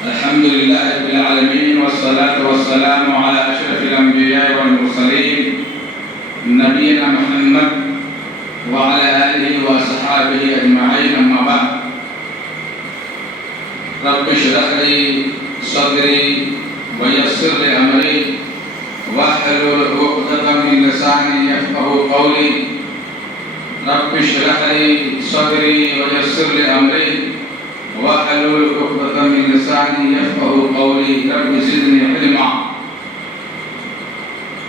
الحمد لله رب العالمين والصلاة والسلام على أشرف الأنبياء والمرسلين نبينا محمد وعلى آله وصحابه أجمعين أما بعد رب اشرح لي صدري ويسر لي أمري واحلل عقدة من لساني يفقهوا قولي رب اشرح لي صدري ويسر لي أمري واحلل عقدة من لساني يفقهوا قولي رب زدني علما.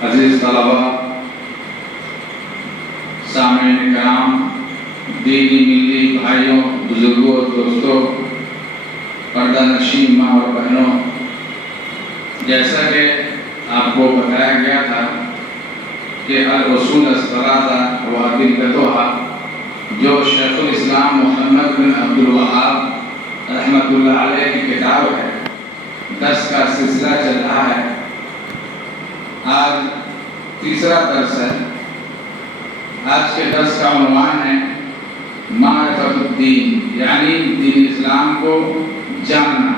عزیز طلبہ، سامعین کرام، دینی ملی بھائیوں، بزرگوں، دوستوں، پردہ نشین ماں اور بہنوں، جیسا کہ آپ کو بتایا گیا تھا کہ الاصول الثلاثہ وادلتها جو شیخ الاسلام محمد بن عبد الوہاب رحمۃ اللہ علیہ کی کتاب ہے، درس کا سلسلہ چل رہا ہے. آج تیسرا درس ہے. آج کے درس کا عنوان ہے معرفت الدین، یعنی دین اسلام کو جاننا،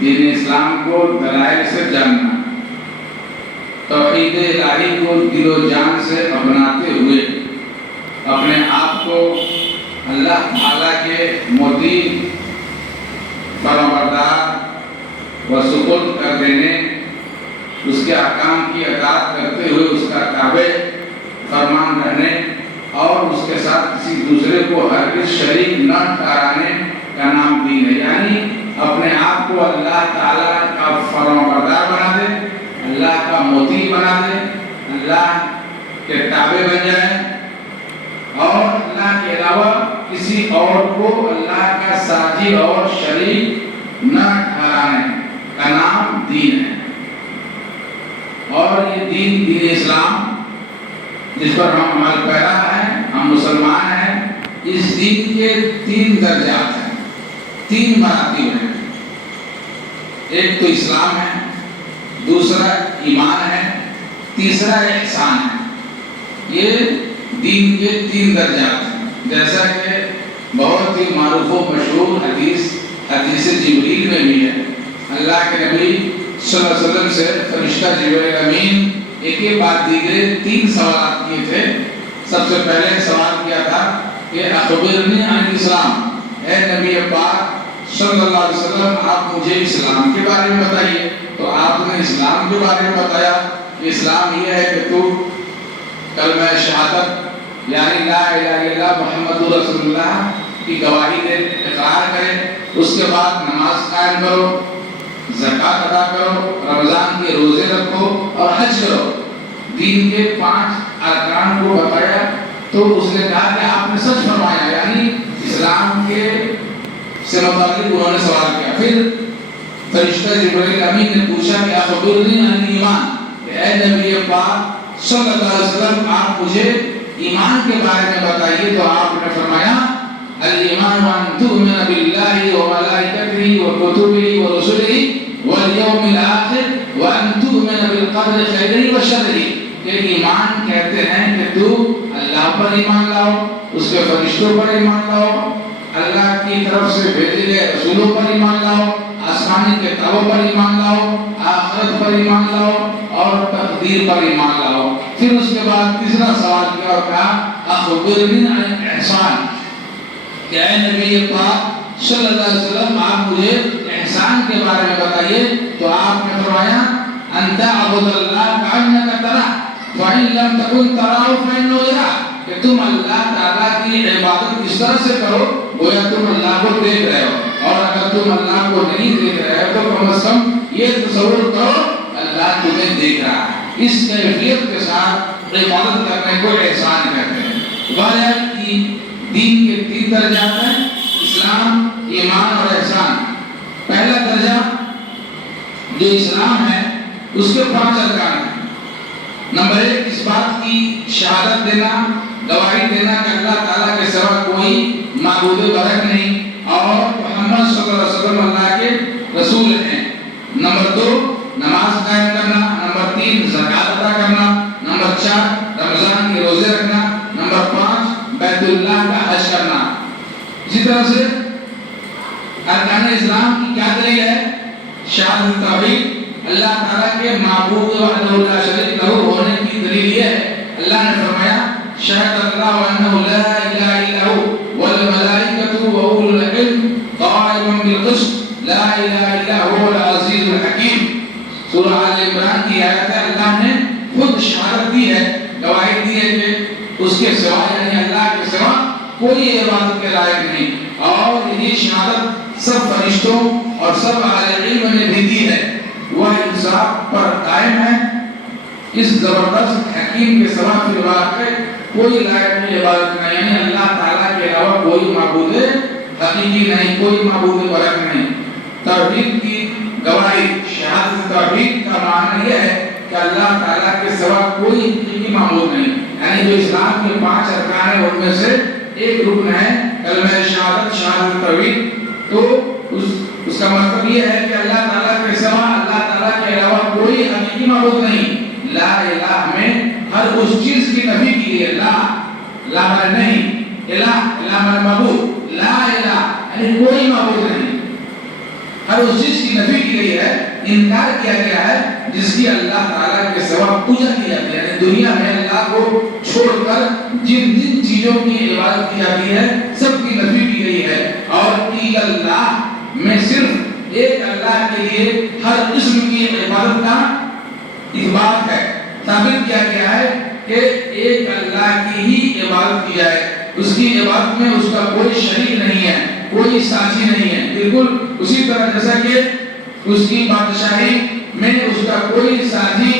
دین اسلام کو دلائل سے جاننا، توحید الہی کو دل و جان سے اپناتے ہوئے اپنے آپ کو اللہ تعالیٰ کے مطیع، فرمانبردار و سپرد کر دینے، اس کے احکام کی اطاعت کرتے ہوئے اس کا تابع فرمان رہنے اور اس کے ساتھ کسی دوسرے کو ہرگز شریک نہ ٹھہرانے کا نام دین ہے. یعنی اپنے آپ کو اللہ تعالیٰ کا فرمانبردار بنا دے، اللہ کا مطیع بنا دے، اللہ کے تابع بن جائے اور اللہ کے علاوہ کسی اور کو اللہ کا ساجی اور شریک نہ ٹھہرانے کا نام دین ہے. اور یہ دین اسلام جس پر ہم عمل پیرا ہیں، ہم مسلمان ہیں، اس دین کے 3 درجات ہیں، 3 مراتب ہیں. ایک تو اسلام ہے، دوسرا ایمان ہے، تیسرا احسان ہے. یہ دین کے 3 درجات ہیں. جیسا کہ بہت ہی معروف و مشہور حدیث جبریل میں بھی ہے. اللہ کے نبی صلی اللہ علیہ وسلم سے فرشتہ جبریل امین ایک بعد دیگرے 3 سوالات کیے تھے. سب سے پہلے سوال کیا تھا کہ اخبرنی عن الاسلام، اے نبی پاک صلی اللہ علیہ وسلم آپ مجھے اسلام کے بارے میں بتائیے. تو آپ نے اسلام کے بارے میں بتایا کہ اسلام یہ ہے کہ تو کلمہ شہادت یعنی لا الہ الا اللہ محمد رسول اللہ کی گواہی دے، اقرار کرے، اس کے بعد نماز قائم کرو، زکوٰۃ ادا کرو، رمضان کے روزے رکھو اور حج کرو. دین کے 5 ارکان کو بتایا. تو اس نے کہا کہ آپ نے سچ فرمایا، یعنی اسلام کے سے متعلق انہوں نے سوال کیا. پھر فرشتہ جبریل امین نے پوچھا کہ اخبرنی عن ایمان، اے نبی پاک صلی اللہ علیہ وسلم آپ مجھے ایمان کے بارے میں بتائیے. تو آپ نے فرمایا الایمان ان تؤمن باللہ وملائکتہ وکتبہ ورسلہ والیوم الآخر وان تؤمن بالقدر خیرہ وشرہ. کہ ایمان کہتے ہیں کہ تو اللہ پر ایمان لاؤ، اس کے فرشتوں پر ایمان لاؤ، اللہ کی طرف سے بھیجے گئے رسولوں پر ایمان لاؤ، آسمانی کتابوں پر ایمان لاؤ، آخرت پر ایمان لاؤ اور تقدیر پر ایمان لاؤ. پھر اس کے بعد تیسرا سوال کیا اور کہا اخبرنی عن احسان، کہ اے نبی پاک صلی اللہ علیہ وسلم آپ مجھے احسان کے بارے میں بتائیے. تو آپ نے فرمایا ان تعبد اللہ کأنک تراه فإن لم تكن تراه فإنه يراك، کہ تم اللہ تعالیٰ کی عبادت اس طرح سے کرو گویا تم اللہ کو دیکھ رہے ہو، اور اگر تم اللہ کو نہیں دیکھ رہے ہو تو کم از کم یہ تصور کرو اللہ تمہیں دیکھ رہا ہے. اس کیفیت کے ساتھ عبادت کرنے کو احسان کہتے ہیں. واجب کی دین کے 3 درجات ہیں، اسلام، ایمان اور احسان. پہلا درجہ جو اسلام ہے اس کے 5 ارکان ہیں. نمبر 1 اس بات کی شہادت دینا، گواہی دینا کہ اللہ تعالیٰ کے سوا کوئی معبود برحق نہیں اور محمد صلی اللہ علیہ وسلم اللہ کے رسول ہیں. نمبر 2 نماز قائم کرنا. نمبر 3 زکوٰۃ ادا کرنا. نمبر 4 رمضان کے روزے رکھنا. نمبر 5 بیت اللہ کا حج کرنا. اسی طرح سے ارکان اسلام کی کیا دلیل ہے شہادت توحید اللہ تعالیٰ کے معبود وحدہ لا شریک لہ ہونے کی دلیل یہ ہے، اللہ نے فرمایا شہد اللہ انہ لا الہ الا هو والملائکۃ واولو العلم قائما بالقسط لا الہ الا هو العزیز الحکیم۔ سورہ آل عمران کی آیت ہے، اللہ نے خود شہادت دی ہے، گواہی دی ہے کہ اس کے سوا یعنی اللہ کے سوا کوئی عبادت کے لائق نہیں، اور یہ شہادت سب فرشتوں اور سب اہل علم نے بھی دی ہے۔ وہ انصاف پر قائم ہے، اس زبردست حکیم کے سوا پھر واقع کوئی لائق نہیں عبادت کا، یعنی اللہ تعالیٰ کے علاوہ کوئی معبود حقیقی نہیں، کوئی معبود برحق نہیں۔ توحید کی گواہی، شہادت توحید کا معنی یہ ہے کہ اللہ تعالیٰ کے سوا کوئی حقیقی معبود نہیں، یعنی جو اسلام کے 5 ارکان ہیں ان میں سے ایک رکن ہے کلمہ شہادت، شہادت توحید۔ تو اس کا مطلب یہ ہے کہ اللہ تعالیٰ کے سوا، اللہ تعالیٰ کے علاوہ کوئی حقیقی معبود نہیں۔ لا الہ میں ہر اس چیز کی نفی کی ہے، لا نہیں، الہ معبود، لا الہ یعنی کوئی معبود نہیں، ہر اس چیز کی نفی کی گئی ہے، انکار کیا گیا ہے جس کی اللہ تعالیٰ کے سوا پوجا کی جاتی ہے، یعنی دنیا میں اللہ کو چھوڑ کر جن جن چیزوں کی عبادت کی جاتی ہے سب کی نفی کی گئی ہے، اور اللہ میں صرف ایک اللہ کے لیے ہر قسم کی عبادت کا اثبات ہے، ثابت کیا گیا ہے کہ ایک اللہ کی ہی عبادت کی جائے، اس کی عبادت میں اس کا کوئی شریک نہیں ہے، کوئی ساتھی نہیں ہے، بالکل اسی طرح جیسا کہ اس کی بادشاہی میں اس کا کوئی ساتھی،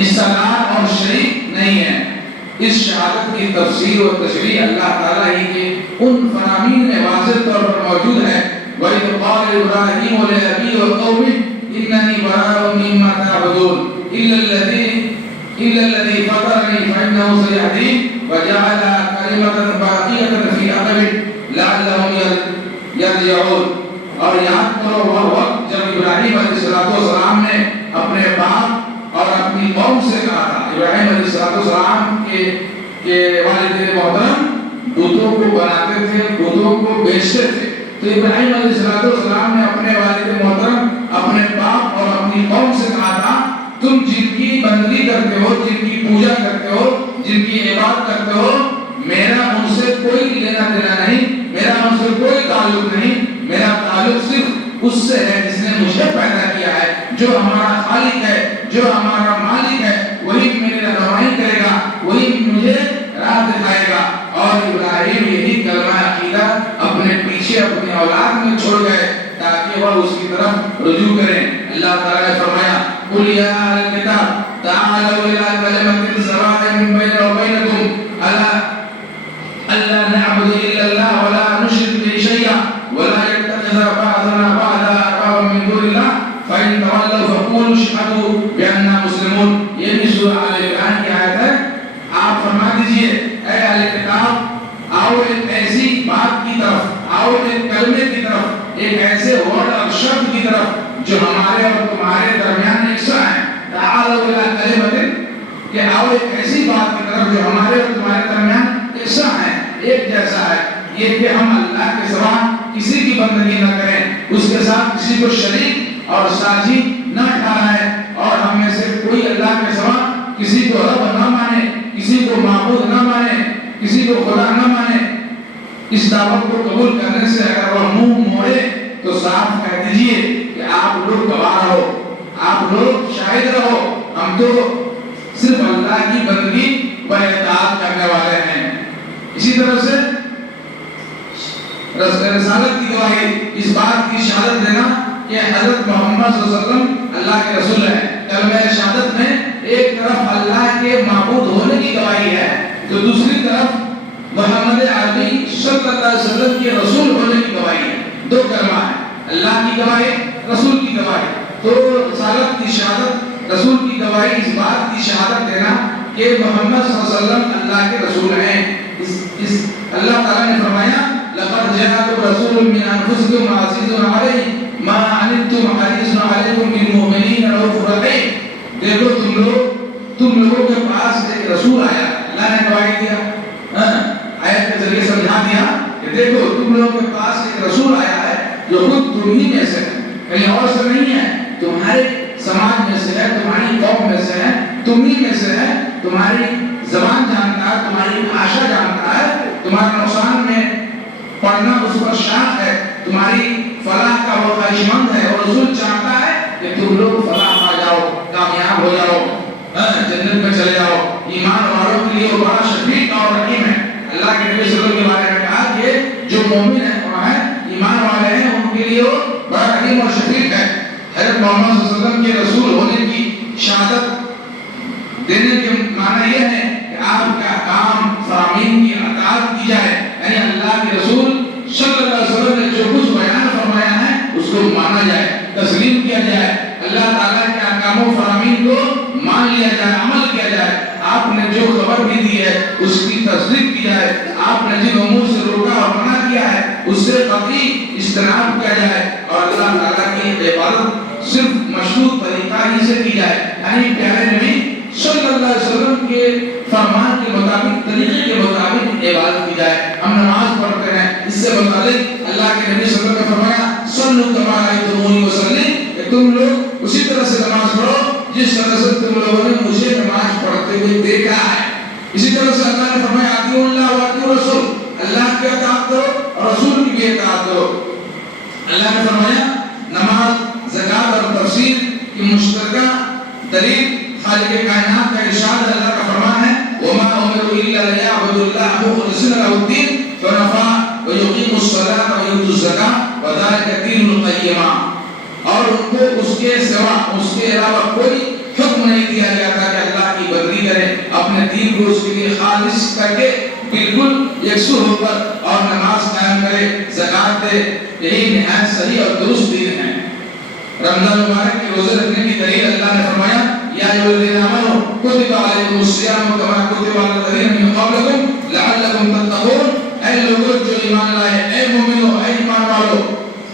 حصہ دار اور شریک نہیں ہے۔ اس شہادت کی تفسیر و تشریح اللہ تعالیٰ ہی کے ان فرامین میں واضح طور پر موجود ہے۔ وَإِذْ قَالَ إِبْرَاهِيمُ لِأَبِيهِ وَقَوْمِهِ إِنَّنِي بَرَاءٌ مِّمَّا تَعْبُدُونَ إِلَّا الَّذِي فَطَرَنِي فَإِنَّهُ سَيَهْدِينِ وَجَعَلَهَا كَلِمَةً بَاقِيَةً فِي عَقِبِهِ لَعَلَّهُمْ يَرْجِعُونَ۔ اور یاد کرو وہ وقت جب ابراہیم علیہ السلام نے اپنے باپ اور اپنی قوم سے کہا تھا، ابراہیم علیہ السلام کے والد محترم بتوں کو بناتے تھے، بتوں کو بیچتے تھے، تو ابراہیم علیہ السلام نے اپنے والد محترم، اپنے باپ اور اپنی قوم سے کہا تھا تم جن کی بندگی کرتے ہو، جن کی پوجا کرتے ہو، جن کی عبادت کرتے ہو، میرا ان سے کوئی لینا دینا نہیں، میرا ان سے کوئی تعلق نہیں، میرا تعلق صرف اس سے ہے جس نے مجھے پیدا کیا ہے، جو ہمارا خالق ہے، جو ہمارا مالک ہے، وہی میری رہنمائی کرے گا، وہی مجھے راہ دکھائے گا۔ اور ابراہیم یہی کلمہ عقیدہ اپنے پیچھے اپنی اولاد میں چھوڑ گئے تاکہ وہ اس کی طرف رجوع کریں۔ اللہ تعالیٰ نے فرمایا قُلْ يَا أَهْلَ الْكِتَابِ تَعَالَوْا إِلَىٰ كَلِمَةٍ سَوَاءٍ بَيْنَنَا وَبَيْنَكُمْ أَلَّا نَعْبُدَ إِلَّا اللَّهَ وَلَا نُشْرِكَ بِهِ شَيْئًا وَلَا يَتَّخِذَ بَعْضُنَا بَعْضًا أَرْبَابًا مِّن دُونِ اللَّهِ فَإِن تَوَلَّوْا فَقُولُوا اشْهَدُوا بِأَنَّا مُسْلِمُونَ۔ یہ بھی سورہ آل عمران کی آیت ہے۔ آپ فرما دیجئے اے اہل کتاب، آؤ ایک ایسی بات کی طرف، آؤ ایک کلمے کی طرف، ایک ایسے ورڈ اور شبد کی طرف جو ہمارے اور تمہارے درمیان یکساں ہے۔ تعالوا الی کلمۃ، کہ آؤ ایک ایسی بات کی طرف جو ہمارے اور تمہارے درمیان یکساں ہے، ایک جیسا ہے، یہ کہ ہم اللہ کے سوا کسی کی بندگی نہ کریں، اس کے ساتھ کسی کو شریک اور ساجی نہ ٹھہرائیں، اور ہم میں سے کوئی اللہ کے سوا کسی کو رب نہ مانے، کسی کو معبود نہ مانے، کسی کو خدا نہ مانے۔ اس دعوت کو قبول کرنے سے اگر وہ منہ موڑے تو صاف کہہ دیجئے کہ آپ لوگ گواہ رہو، آپ لوگ شاہد رہو، ہم تو صرف اللہ کی بندگی و اطاعت کرنے والے ہیں۔ اسی طرح سے رسالت کی گواہی، اس بات کی شہادت دینا کہ حضرت محمد صلی اللہ علیہ وسلم اللہ کے رسول ہیں۔ کلمہ شہادت میں ایک طرف اللہ کے معبود ہونے کی گواہی ہے تو دوسری طرف محمد عربی صلی اللہ علیہ وسلم کے رسول ہونے کی گواہی ہے۔ دو کلمہ ہے، اللہ کی گواہی، رسول کی گواہی۔ تو رسالت کی شہادت، رسول کی گواہی، اس بات کی شہادت دینا کہ محمد صلی اللہ علیہ وسلم اللہ کے رسول ہیں۔ اس اللہ تعالیٰ نے فرمایا لَقَدْ جَاءَكُمْ رَسُولٌ مِّنْ أَنفُسِكُمْ عَزِيزٌ عَلَيْهِ مَا عَنِتُّمْ حَرِيصٌ عَلَيْكُمْ بِالْمُؤْمِنِينَ رَءُوفٌ رَحِيمٌ۔ دیکھو تم لوگوں کے پاس ایک رسول آیا، اللہ نے گواہی دیا، آیت کے ذریعے سمجھا دیا کہ دیکھو تم لوگوں کے پاس ایک رسول آیا ہے جو خود تم ہی میں سے ہے، کہیں اور سے نہیں ہے، تمہارے سماج میں سے ہے، تمہاری قوم میں سے ہے، تمہیں میں سے ہے، تمہاری زبان جانتا ہے، تمہاری بھاشا جانتا ہے، تمہارے نقصان میں پڑھنا اس پر شاق ہے، تمہاری فلاح کا وہ خواہشمند ہے، اور رسول چاہتا ہے کہ تم لوگ فلاح پا جاؤ، کامیاب ہو جاؤ، جنت میں چلے جاؤ۔ ایمان والوں کے لیے وہ بڑا شفیق اور رحیم ہے۔ اللہ کے نبی صلی اللہ علیہ وسلم کے بارے میں کہا کہ جو مومن ہے اور ایمان والے ہیں ان کے لیے وہ بڑا رحیم اور شفیق ہے۔ حضرت محمد صلی اللہ علیہ وسلم کے رسول ہونے کی شہادت دینے کے معنی یہ ہے کہ آپ کا کام فرامین کی اطاعت کی جائے، یعنی اللہ کے رسول صلی اللہ علیہ وسلم نے جو کچھ بیان فرمایا ہے اس کو مانا جائے، تسلیم کیا جائے، اللہ تعالیٰ کے احکام و فرامین کو مان لیا جائے، عمل کیا جائے، آپ نے جو خبر بھی دی ہے اس کی تصدیق کی جائے، آپ نے جن امور سے روکا اور منع کیا ہے اس سے قطعی اجتناب کیا جائے، اور اللہ تعالیٰ کی عبادت صرف مشروط طریقہ ہی سے کی جائے، یعنی پیارے نبی صلی اللہ علیہ وسلم کے فرمان کے مطابق، طریقے کے مطابق عبادت کی جائے۔ ہم نماز پڑھتے ہیں، اس سے متعلق اللہ کے نبی صلی اللہ علیہ وسلم نے فرمایا صلو کما رأیتمونی وصلی، کہ تم لوگ اسی طرح سے نماز پڑھو جس طرح سے تم لوگوں نے مجھے نماز پڑھتے ہوئے دیکھا ہے۔ اسی طرح سے اللہ نے فرمایا اطیعوا اللہ واطیعوا الرسول، اللہ کی اطاعت کرو اور رسول کی بھی اطاعت کرو۔ اللہ نے فرمایا نماز، زکوٰۃ اور تفسیر کی مشترکہ دلیل خالق کائنات کا ارشاد ہے، اللہ کا فرمان ہے وَمَا أُمِرُوا إِلَّا لِيَعْبُدُوا اللَّهَ مُخْلِصِينَ لَهُ الدِّينَ حُنَفَاءَ وَيُقِيمُوا الصَّلَاةَ وَيُؤْتُوا الزَّكَاةَ وَذَلِكَ دِينُ الْقَيِّمَةِ، اور ان کو اس کے سوا، اس کے علاوہ کوئی حکم نہیں دیا گیا تھا کہ اللہ کی بندگی کریں، اپنے دین کو اس کے لیے خالص کر کے بالکل یکسو ہو کر اور نماز قائم کرے، زکوٰۃ دے، یہی نہایت صحیح اور درست دین ہے۔ رمضان مبارک کے روزے رکھنے کی دلیل اللہ نے فرمایا یا ایھا الذین آمنوا کتب علیکم الصیام کما کتب علی الذین من قبلکم لعلکم تتقون، اے لوگوں جو ایمان لائے، اے مومنو، اے ایمان والو،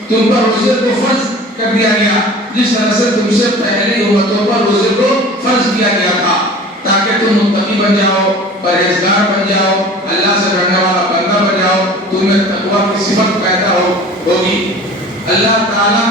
تم پر روزے کو فرض کر دیا گیا جس طرح سے تم سے پہلے امتوں پر روزے کو فرض کیا گیا تھا، تاکہ تم متقی بن جاؤ، پرہیزگار بن جاؤ، اللہ سے ڈرنے والا بندہ بن جاؤ، تمہیں تقویٰ کی صفت پیدا ہوگی۔ اللہ تعالیٰ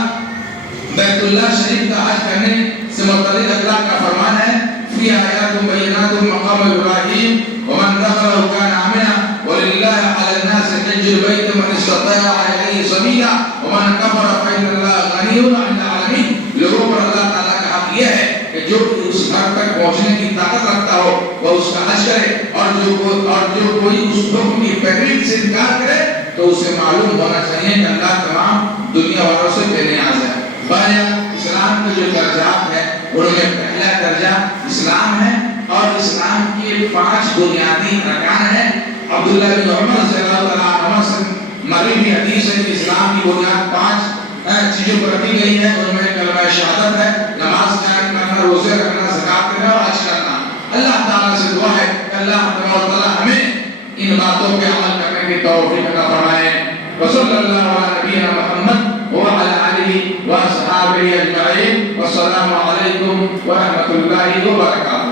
بیت اللہ شریف کا حج کرنے سے متعلق اللہ کا فرمان ہے فی آیات بینات مقام ابراہیم ومن دخلہ کان آمنا وللہ علی الناس حج البیت من استطاع الیہ سبیلا ومن کفر فإن اللہ غنی عن العالمین۔ لوگوں پر اللہ تعالیٰ کا حق یہ ہے کہ جو اس گھر تک پہنچنے کی طاقت رکھتا ہو وہ اس کا حج کرے، اور جو کوئی اس حکم کی پیروی سے انکار کرے تو اسے معلوم ہونا چاہیے کہ اللہ تمام دنیا والوں سے بے نیاز ہے۔ بایا اسلام کے جو درجات ہیں ان میں پہلا درجہ اسلام ہے، اور اسلام کے 5 بنیادی ارکان ہیں۔ عبداللہ بن عمر رضی اللہ تعالیٰ عنہ سے مروی بھی حدیث ہے کہ اسلام کی بنیاد 5 چیزوں پر رکھی گئی ہے، ان میں کلمہ شہادت ہے، نماز قائم کرنا، روزے رکھنا، زکوٰۃ دینا اور حج کرنا۔ اللہ تعالیٰ سے دعا ہے کہ اللہ تعالیٰ ہمیں ان باتوں پہ عمل کرنے کی توفیق عطا فرمائے۔ وصلی اللہ علی نبینا محمد وعلى آله وأصحابه أجمعين، والسلام عليكم ورحمة الله وبركاته۔